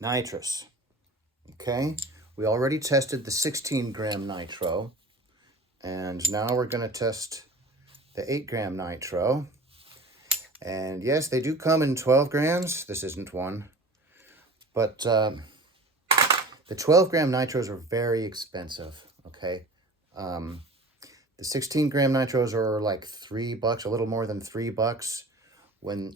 nitrous. Okay, we already tested the 16-gram nitro, and now we're going to test the 8-gram nitro. And yes, they do come in 12 grams. This isn't one. But the 12-gram nitros are very expensive, okay? The 16-gram nitros are like $3, a little more than $3. When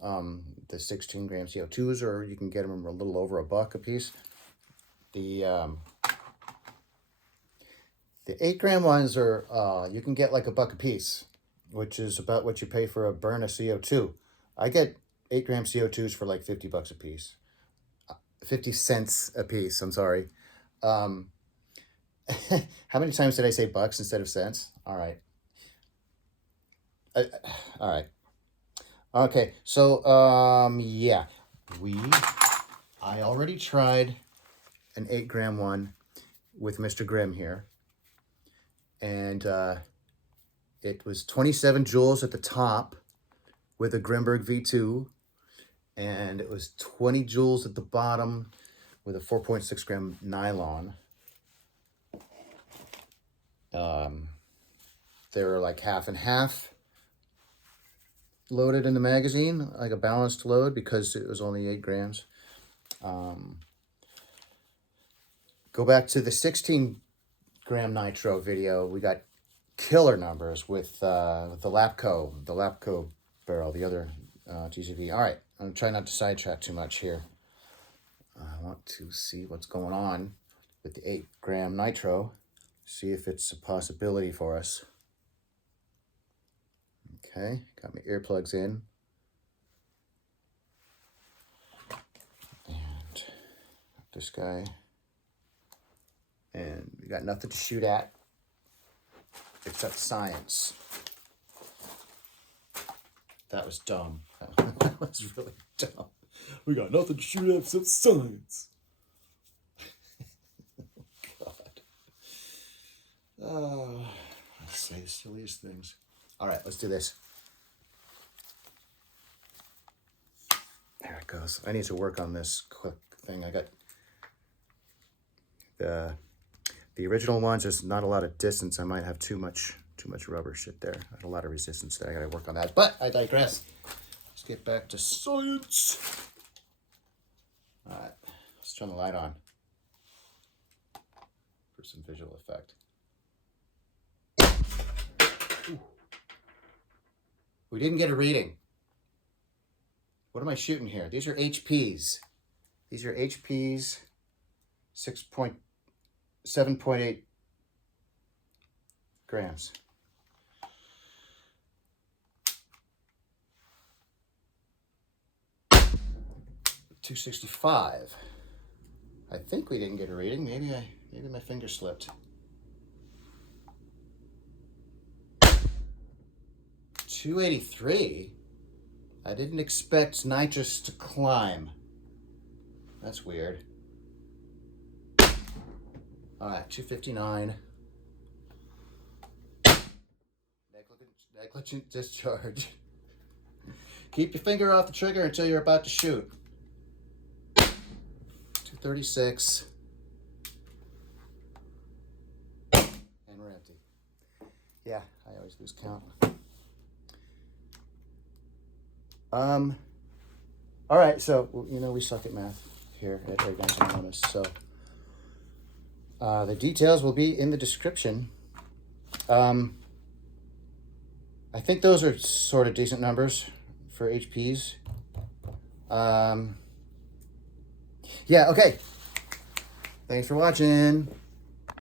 the 16-gram CO2s are, you can get them a little over $1 a piece. The 8-gram ones are, you can get like $1 a piece, which is about what you pay for a burn of CO2. I get 8-gram CO2s for like $50 a piece. 50 cents a piece, I'm sorry. How many times did I say bucks instead of cents? All right. All right. Okay, so, yeah. I already tried an 8-gram one with Mr. Grimm here. And it was 27 joules at the top with a Grimberg V2. And it was 20 joules at the bottom with a 4.6 gram nylon. They were like half and half loaded in the magazine, like a balanced load, because it was only 8 grams. Go back to the 16-gram nitro video. We got killer numbers with the Lapco barrel, the other TCV. All right, I'm trying not to sidetrack too much here. I want to see what's going on with the 8-gram nitro, see if it's a possibility for us. Okay, got my earplugs in. And this guy. And we got nothing to shoot at except science. That was dumb. That was really dumb. We got nothing to shoot at except science. God. Oh, I say the silliest things. All right, let's do this. There it goes. I need to work on this quick thing. I got the original ones. There's not a lot of distance. I might have too much rubber shit there. I had a lot of resistance there. I gotta work on that. But I digress. Let's get back to science. All right, let's turn the light on for some visual effect. Ooh. We didn't get a reading. What am I shooting here? These are HPs. These are HPs, 7.8 grams. $265. I think we didn't get a reading. Maybe my finger slipped. $283. I didn't expect nitrous to climb. That's weird. All right, $259. Negligent discharge. Keep your finger off the trigger until you're about to shoot. $236. And we're empty. Yeah, I always lose count. All right, so, you know, we suck at math here at Airguns On Nitro, so the details will be in the description. I think those are sort of decent numbers for HPs. Yeah, okay. Thanks for watching.